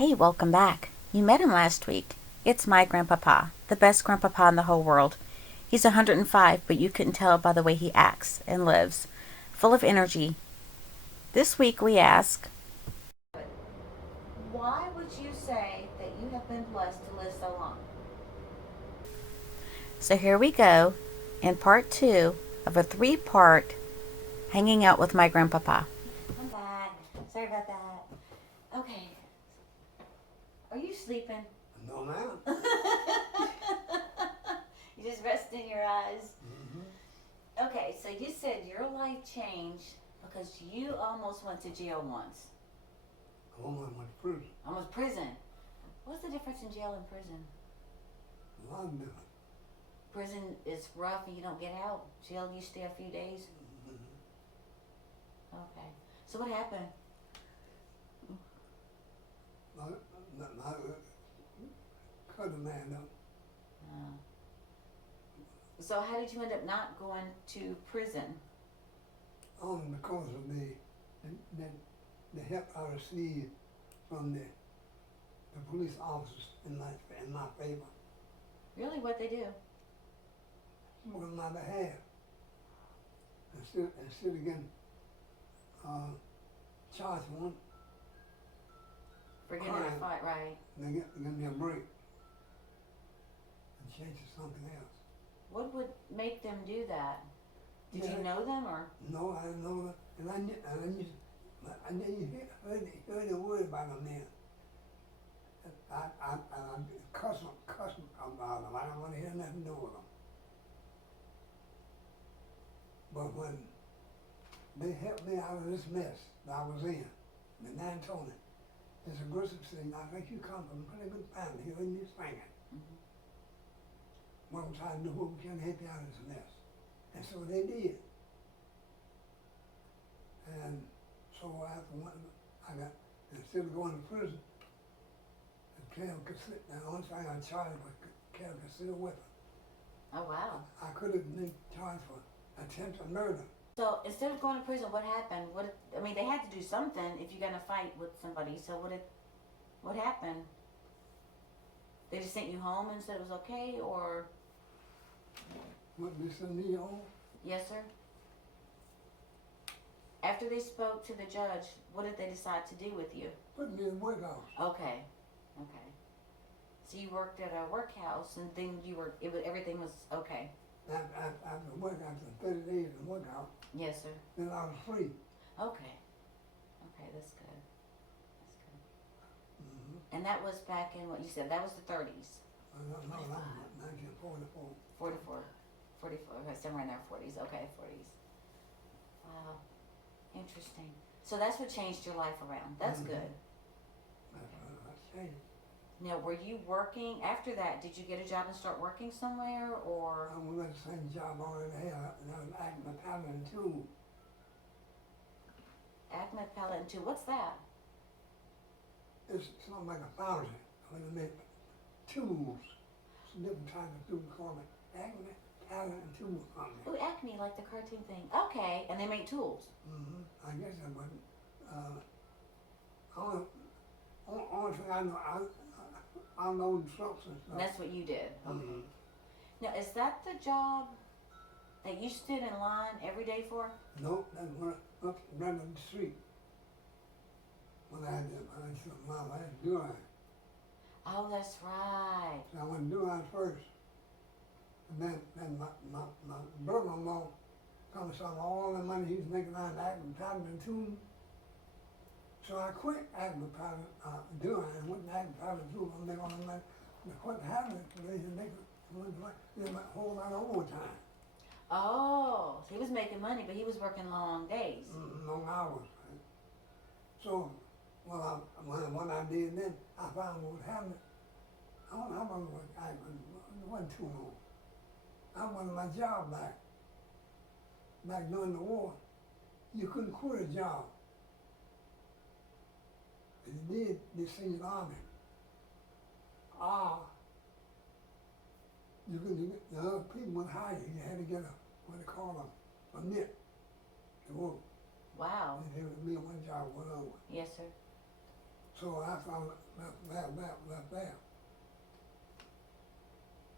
Hey, welcome back. You met him last week. It's my grandpapa, the best grandpapa in the whole world. He's 105, but you couldn't tell by the way he acts and lives, full of energy. This week we ask, why would you say that you have been blessed to live so long? So here we go in part two of a three-part hanging out with my grandpapa. I'm back. Sorry about that. Okay. Are you sleeping? No, ma'am. You just resting your eyes. Mm-hmm. Okay, so you said your life changed because you almost went to jail once. I almost went to prison. Almost prison. What's the difference in jail and prison? A lot of different. Prison is rough and you don't get out. Jail you stay a few days. Mm-hmm. Okay. So what happened? I cut a man up. Uh, so how did you end up not going to prison? Only because of the help I received from the police officers in my favor. Really, what they do? On my behalf. Instead of getting charged for one, For getting in a fight, right? they give me a break and change to something else. What would make them do that? Did you know them or? No, I didn't know that. And I didn't hear the word about them then. I cuss about them. I don't want to hear nothing to do with them. But when they helped me out of this mess that I was in man told me, there's a Grissom thing, I think you come from a pretty good family here in New Spain. Mm-hmm. What I'm trying to do, what we can help you out of this mess. And so they did. And so after I got, instead of going to prison, Cal could sit, the only thing I charged was Cal could sit with her. Oh, wow. I could have been charged for attempted murder. So instead of going to prison, what happened? They had to do something if you got in a fight with somebody. So what happened? They just sent you home and said it was okay, or? What, they sent me home? Yes, sir. After they spoke to the judge, what did they decide to do with you? Put me in the workhouse. Okay. Okay. So you worked at a workhouse, and then everything was okay. After work, after 30 days in the workhouse, Yes, sir. then I was free. Okay. Okay, that's good. That's good. Mm-hmm. And that was back in what you said. That was the 30s. No, that was 1944. 44. 44. Okay, somewhere in their 40s. Okay, 40s. Wow. Interesting. So that's what changed your life around. That's good. That's changed. Now, were you working after that? Did you get a job and start working somewhere, or? I was at the same job I already had, and I was acting a pattern too. Acme Palette and Two. What's that? It's something like a foundry. When they make tools, it's a different type of tool called it Acme Palette and Tool Company. Oh, Acme, like the cartoon thing. Okay, and they make tools. Mm-hmm. I guess that wasn't. Only thing I know, I load trucks and stuff. And that's what you did. Okay. Mm-hmm. Now, is that the job that you stood in line every day for? Nope, that's went up right up the street. When I had to do it. Oh, that's right. So I went to do it first. And then my brother-in-law come saw all the money he was making out of acting pattern and tune. So I quit acting pattern doing it and went to acting pattern and tune. I make all the money. But what happened is they make a whole lot of overtime. Oh, so he was making money, but he was working long days. Long hours. Right? So, when I did then, I found what happened. I wasn't too long. I wanted my job back. Back during the war, you couldn't quit a job. If you did, they sent you to the army. The other people would hire you. You had to get what they call a nip to work. Wow. And it would be one job, one other one. Yes, sir. So after I left there,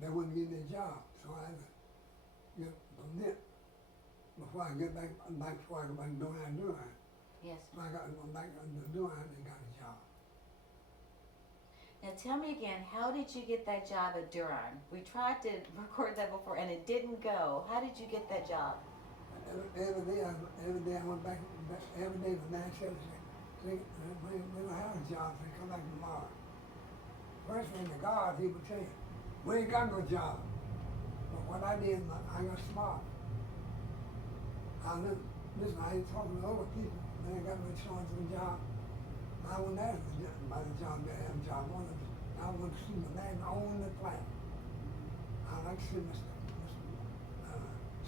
they wouldn't give me a job, so I had to get permit before I get back before I go back to Durham. Yes. So I got to go back to Durham and got a job. Now tell me again, how did you get that job at Durham? We tried to record that before and it didn't go. How did you get that job? Every day I went back every day for 9 7 we don't have a job, so they come back tomorrow. First thing the guard, he would tell you, we ain't got no job. But what I did, I got smart. Listen, I ain't talking to other people. They ain't got no chance of a job. I wouldn't ask about the job, they have a job. I want to see the man own the plant. I like to see Mr.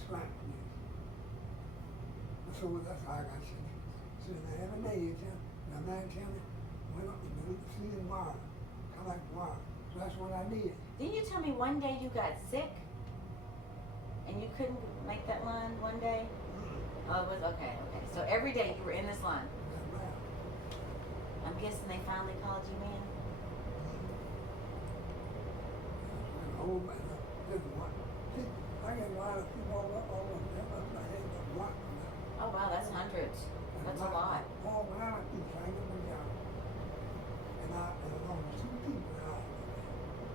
Swank, please. So that's how I got you. So every day you tell the man tell me, we're going to see you tomorrow. Come back tomorrow. So that's what I did. Didn't you tell me one day you got sick? And you couldn't make that line one day? Oh, it was okay. So every day you were in this line. That's right. I'm guessing they finally called you in. Oh, man, listen, what? See, I get a lot of people all over there. I hate the one. Oh wow, that's hundreds. That's a lot. All around people trying to get my job. And only 2 people out.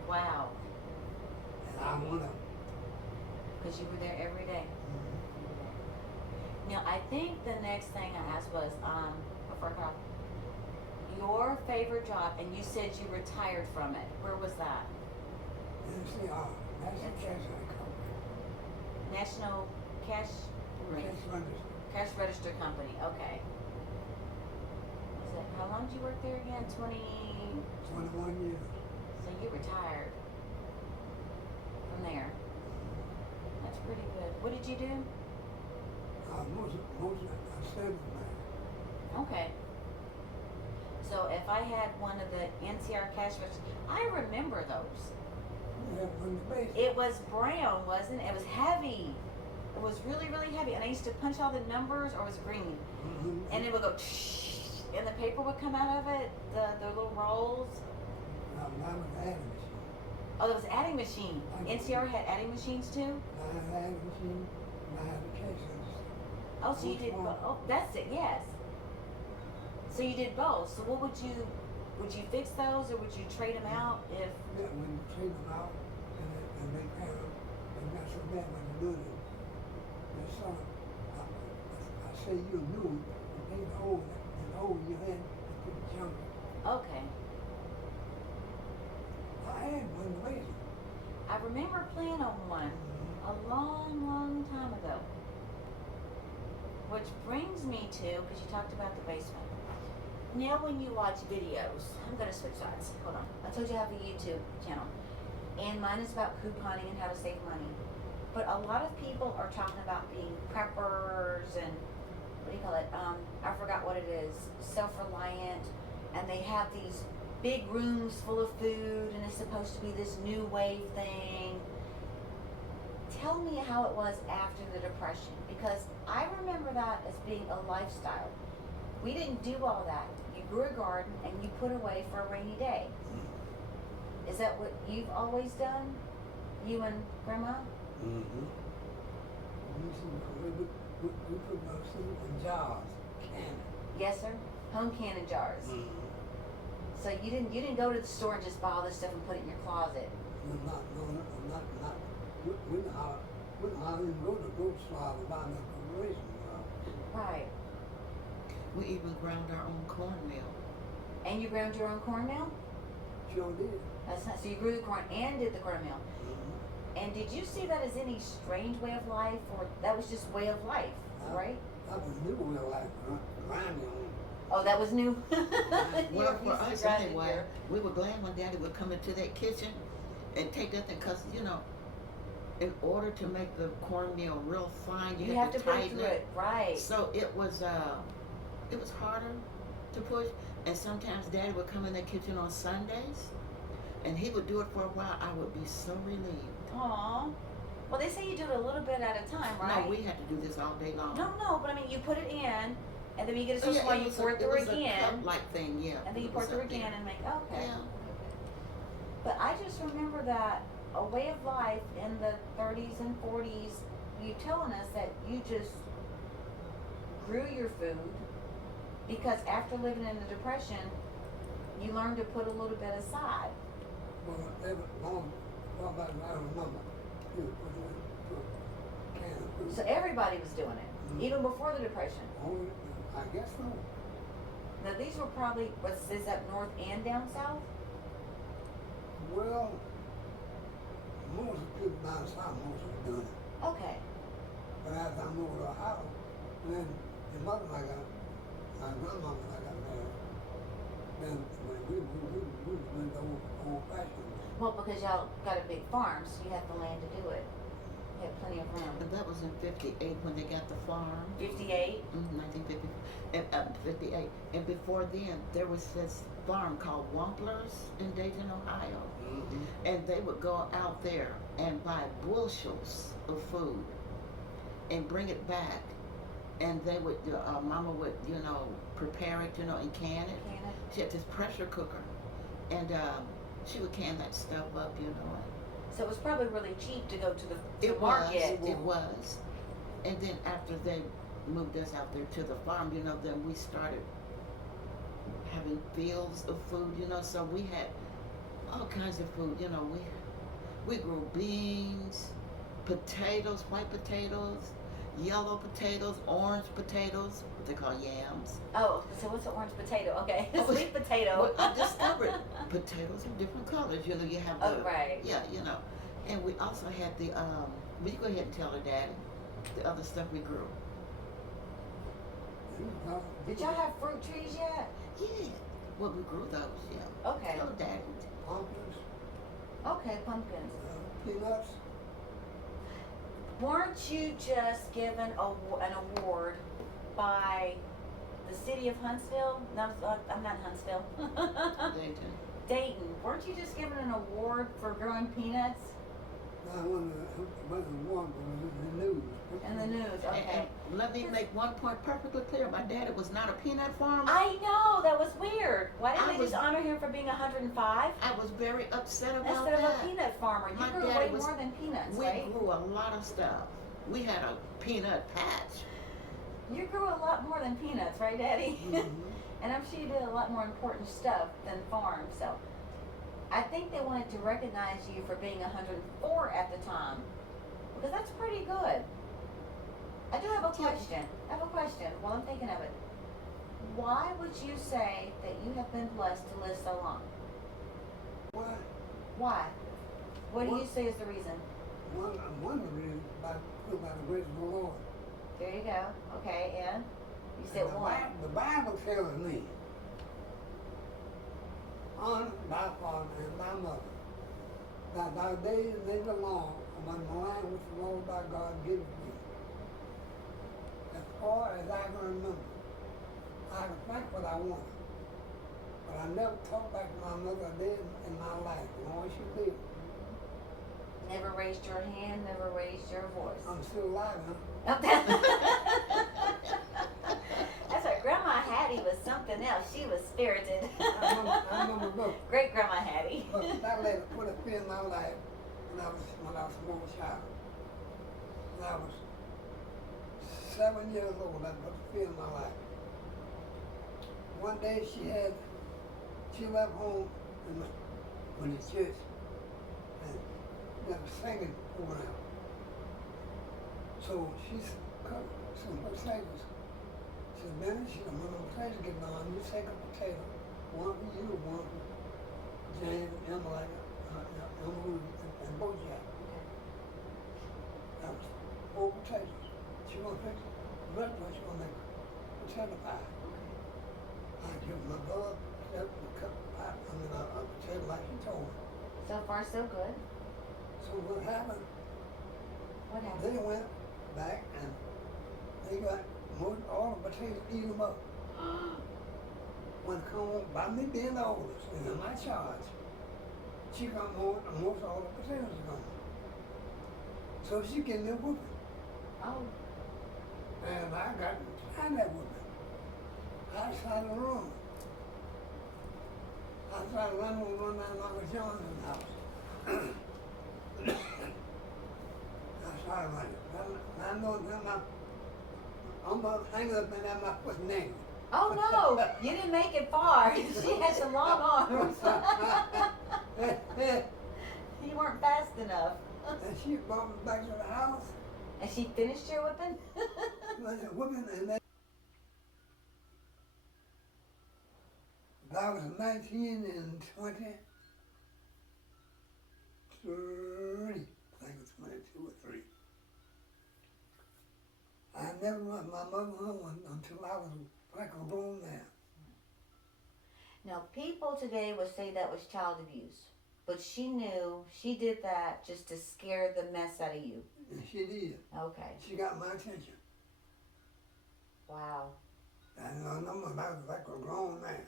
Wow. And I'm one of them. Because you were there every day. Now I think the next thing I asked was, before I got off, your favorite job, and you said you retired from it. Where was that? NCR, National Cash Company. National Cash Cash Register. Cash Register Company. Okay. Was it? How long did you work there again? 20. 21 years. So you retired from there. That's pretty good. What did you do? Most of it, I stayed with man. Okay. So if I had one of the NCR cash registers, I remember those. Yeah, from the base. It was brown, wasn't it? It was heavy. It was really, really heavy. And I used to punch all the numbers, or it was green. Mm-hmm. And it would go, and the paper would come out of it, the little rolls. Now was the adding machine. Oh, there was adding machine. NCR had adding machines too? Now I had the adding machine, and I had the cash register. Oh, so you did both. Oh, that's it, yes. So you did both. So what would you fix those, or would you trade them out if? Yeah, when you trade them out, and they pay them, and got so bad when you do it, they sell it. I say you knew, and they the old you had, and put the younger. Okay. I had one lazy. I remember playing on one a long, long time ago. Which brings me to, because you talked about the basement. Now when you watch videos, I'm going to switch sides. Hold on. I told you I have a YouTube channel. And mine is about couponing and how to save money. But a lot of people are talking about being preppers and, what do you call it? I forgot what it is. Self-reliant. And they have these big rooms full of food and it's supposed to be this new wave thing. Tell me how it was after the Depression, because I remember that as being a lifestyle. We didn't do all that. You grew a garden and you put away for a rainy day. Is that what you've always done? You and Grandma? Mm-hmm. We put those things in jars, cannon. Yes, sir. Home canning jars. Mm-hmm. So you didn't go to the store and just buy all this stuff and put it in your closet. Not. We didn't go to the grocery store to buy no preparation. Right. We even ground our own cornmeal. And you ground your own cornmeal? Sure did. That's not, so you grew the corn and did the cornmeal. Mm-hmm. And did you see that as any strange way of life, or that was just way of life, right? That was new way of life, grinding. Oh, that was new? Well, for us anyway, we were glad when Daddy would come into that kitchen and take that thing, because, you know, in order to make the cornmeal real fine, you have to put tighten through it, right. So it was harder to push, and sometimes Daddy would come in the kitchen on Sundays, and he would do it for a while. I would be so relieved. Aw. Well, they say you do it a little bit at a time, right? No, we had to do this all day long. No, but I mean, you put it in, And then you get a Oh, sauce yeah, while you pour it through was again. a cup-like thing, yeah. And then you It pour was through up there. again and make, okay. Yeah. But I just remember that a way of life in the 30s and 40s, you telling us that you just grew your food because after living in the Depression, you learned to put a little bit aside. Well, they were long, well, back I remember, you would put it in a can of food. So everybody was doing it, Mhm. even before the Depression. Only, I guess so. Now these were probably, is up north and down south? Well, most of the people down south mostly doing it. Okay. But as I moved to Ohio, and then the mother and I got, my grandmother and I got married, then we went old fashioned. Well, because y'all got a big farm, so you had the land to do it. You had plenty of room. And that was in 58 when they got the farm. 58? 1950, and 58. And before then, there was this farm called Wamplers in Dayton, Ohio. Mm-hmm. And they would go out there and buy bushels of food and bring it back. And they would, Mama would, prepare it, and can it. Can it? She had this pressure cooker. And she would can that stuff up, So it was probably really cheap to go to the It market. was. It was. And then after they moved us out there to the farm, then we started having fields of food, so we had all kinds of food, we grew beans, potatoes, white potatoes, yellow potatoes, orange potatoes, what they call yams. Oh, so what's an orange potato? Okay, Oh, sweet potato. Well, I discovered potatoes are different colors, you have the, Oh, right. yeah, and we also had the, will you go ahead and tell her, Daddy, the other stuff we grew? Did y'all have fruit trees yet? Yeah. Well, we grew those, yeah. Okay. Tell her, Daddy. Pumpkins, Okay, pumpkins. peanuts. Weren't you just given an award by the city of Huntsville? No, I'm not Huntsville. Dayton. Dayton. Weren't you just given an award for growing peanuts? I wasn't one, but it was in the news. In the news, okay. And let me make one point perfectly clear. My daddy was not a peanut farmer. I know, that was weird. Why didn't I they was- just honor him for being 105? I was very upset about Instead that. of a peanut farmer. You My grew daddy way was- more than peanuts, We right? grew a lot of stuff. We had a peanut patch. You grew a lot more than peanuts, right, Daddy? Mhm. And I'm sure you did a lot more important stuff than farm. So I think they wanted to recognize you for being 104 at the time, because that's pretty good. I do have a question. I have a question while I'm thinking of it. Why would you say that you have been blessed to live so long? Why? Why? What do you What? say is the reason? One of the reasons by the grace of the Lord. There you go. Okay, and you said And one. The Bible tells me, honor thy father and thy mother, that thy days may be long among the land which the Lord thy God giveth thee. As far as I can remember, I can think what I wanted, but I never talked back to my mother a day in my life, as long as she lived. Never raised your hand, never raised your voice. I'm still alive, huh? That's right. Grandma Hattie was something else. She was spirited. I remember both. Great Grandma Hattie. But that lady put a fear in my life when I was a small child. When I was 7 years old, that put a fear in my life. One day she left home in the church and there was singing program. So she cut some potatoes. She said, Benny, she said, when the potatoes get done, you take a potato, one for you, one for James and Emma, Emma and Bojack. That was 4 potatoes. She gonna fix it. The rest of it, she gonna make potato pie. I give my brother a potato like she told me. So far, so good. So what happened? What happened? They went back and they got all the potatoes, eat them up. When come home, by me being the oldest and in my charge, she come home and most all the potatoes are gone. So she gave me a whooping. Oh, And I got behind that whooping. outside the room. I tried to run over one man, Uncle Johnson's house. I started running. I know that I'm gonna hang up and have my foot naked. Oh no, you didn't make it far. She had some long arms. You weren't fast enough. And she brought me back to the house. And she finished your whipping? When the women and they, I was 19 and 23. I think it's 22 or 3. I never met my mother home until I was like a grown man. Now, people today would say that was child abuse, but she knew she did that just to scare the mess out of you. And she did. Okay. She got my attention. Wow. And I know I was like a grown man.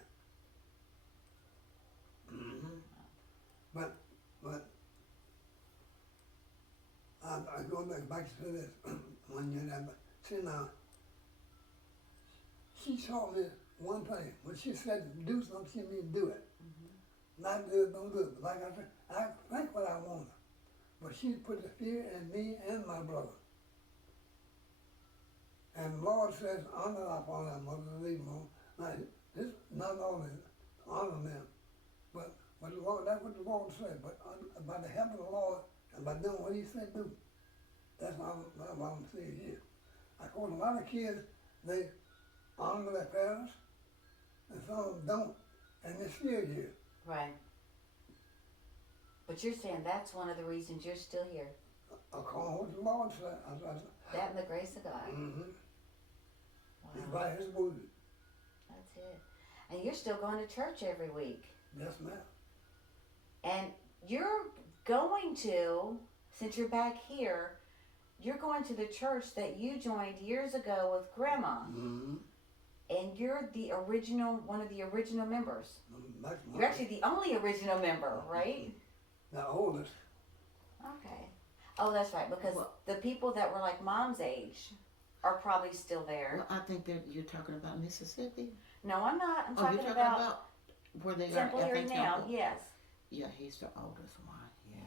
Mm-hmm. But I go back to this one year. But see now, she taught me one thing. When she said to do something, she mean do it. Mm-hmm. Not do it, don't do it. But like I said, I think what I wanted. But she put the fear in me and my brother. And the Lord says, honor upon our mother and leave them. Now, this not only honor them, but the Lord, that's what the Lord said. But by the help of the Lord and by doing what He said do, that's what I'm saying here. Of course, a lot of kids, they honor their parents, and some of them don't, and they're still here. Right. But you're saying that's one of the reasons you're still here. According to what the Lord said. That and the grace of God. Mm-hmm. Wow. It's by His word. That's it. And you're still going to church every week. Yes, ma'am. And you're going to, since you're back here, you're going to the church that you joined years ago with Grandma. Mm-hmm. And you're the original, one of the original members. That's You're actually the only original member, right? the oldest. Okay. Oh, that's right, because Well- the people that were like Mom's age are probably still there. Well, I think that you're talking about Mississippi. No, I'm not. I'm Oh, talking you're talking about about where they Temple are. here now. Temple. Yes. Yeah, he's the oldest one. Yeah.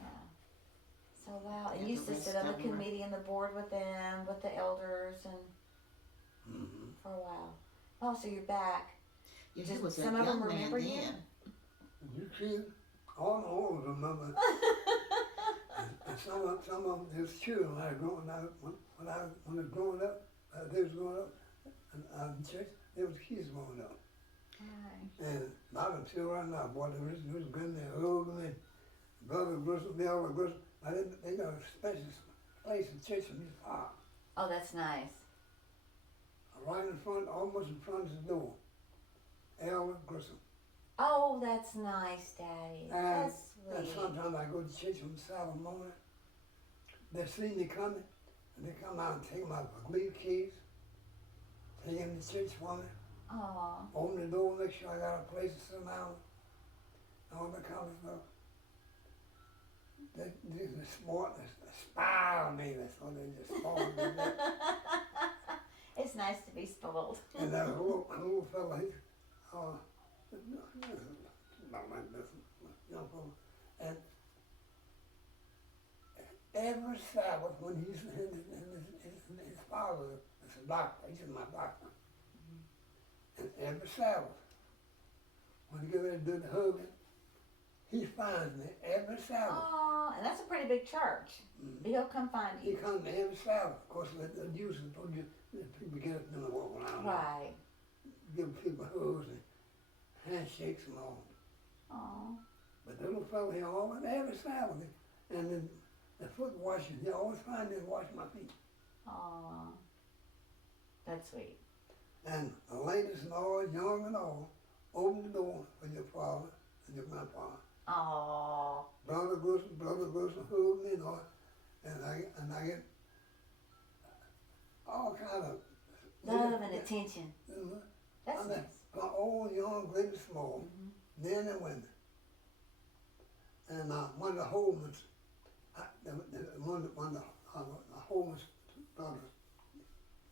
So wow, and And you the used to rest sit on the of 'em are- committee and the board with them, with the elders, and Mm-hmm. for a while. Oh, so you're back. Yeah, Just he was a some of young them man remember you? then. You see, all of them remember. And some of them, there's children when I was growing up, they was growing up in church, there was kids growing up. Right. And not until right now, boy, there was good there, hugging me. Brother Grissom, the elder Grissom, they got a special place in church in this park. Oh, that's nice. Right in front, almost in front of the door. Elder Grissom. Oh, that's nice, Daddy. And That's sweet. sometimes I go to church on Saturday morning. They see me coming, and they come out and take my lead keys, take them to church for me, Aw. open the door, make sure I got a place to sit down, all that kind of stuff. They just sport, spy on me, that's what they just spoiled me. It's nice to be spoiled. And that little fella, he, about like this, young fella, and every Sabbath when he's his father is a doctor, he's my doctor. And every Sabbath, when he get ready to do the hugging, he finds me every Sabbath. Oh, and that's a pretty big church. Mhm. He'll come find He you. comes every Sabbath. Of course, the news is told you, people get up and walk around, Right. give people hugs and handshakes and all. Oh. But the little fella, he always, every Sabbath, and then the foot washing, he always find me and wash my feet. Aw. That's sweet. And the ladies and all, young and all, open the door for your father and your grandpa. Aw. Brother Grissom hug me and all, and I get all kind of Love and attention. Mhm. That's I mean, nice. from old, young, great and small, Mhm. men and women. And one of the Holmans, one of the Holmans brothers,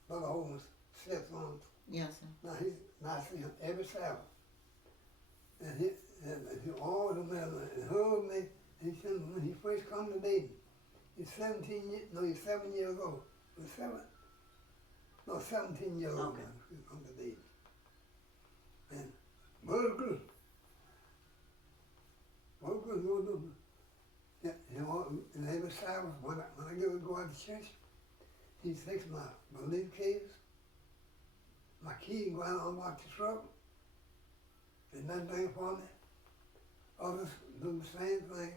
Brother Holman's stepson. Yes, sir. Now he's and I see him every Sabbath. And he always remember and hugged me. He said when he first come to Dayton, he's 7 years old. He was 17 years old Okay. when he come to Dayton. And Brother Good. Brother Good go to yeah, and every Sabbath when I go out to church, he takes my leaf case, my key, and go out and unlock the truck. And that thing for me. Others do the same thing.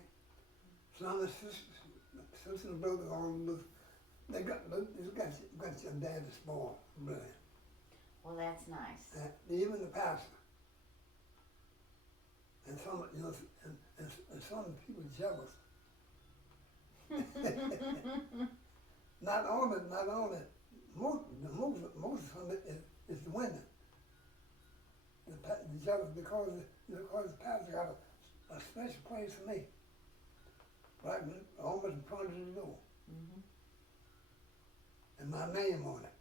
Some of the sisters and brothers all do. They got your daddy spoiled, really. Well, that's nice. Even the pastor. And some, and some people jealous. Not only, most of it is the women. The jealous because the pastor got a special place for me, right almost in front of the door, Mm-hmm. and my name on it.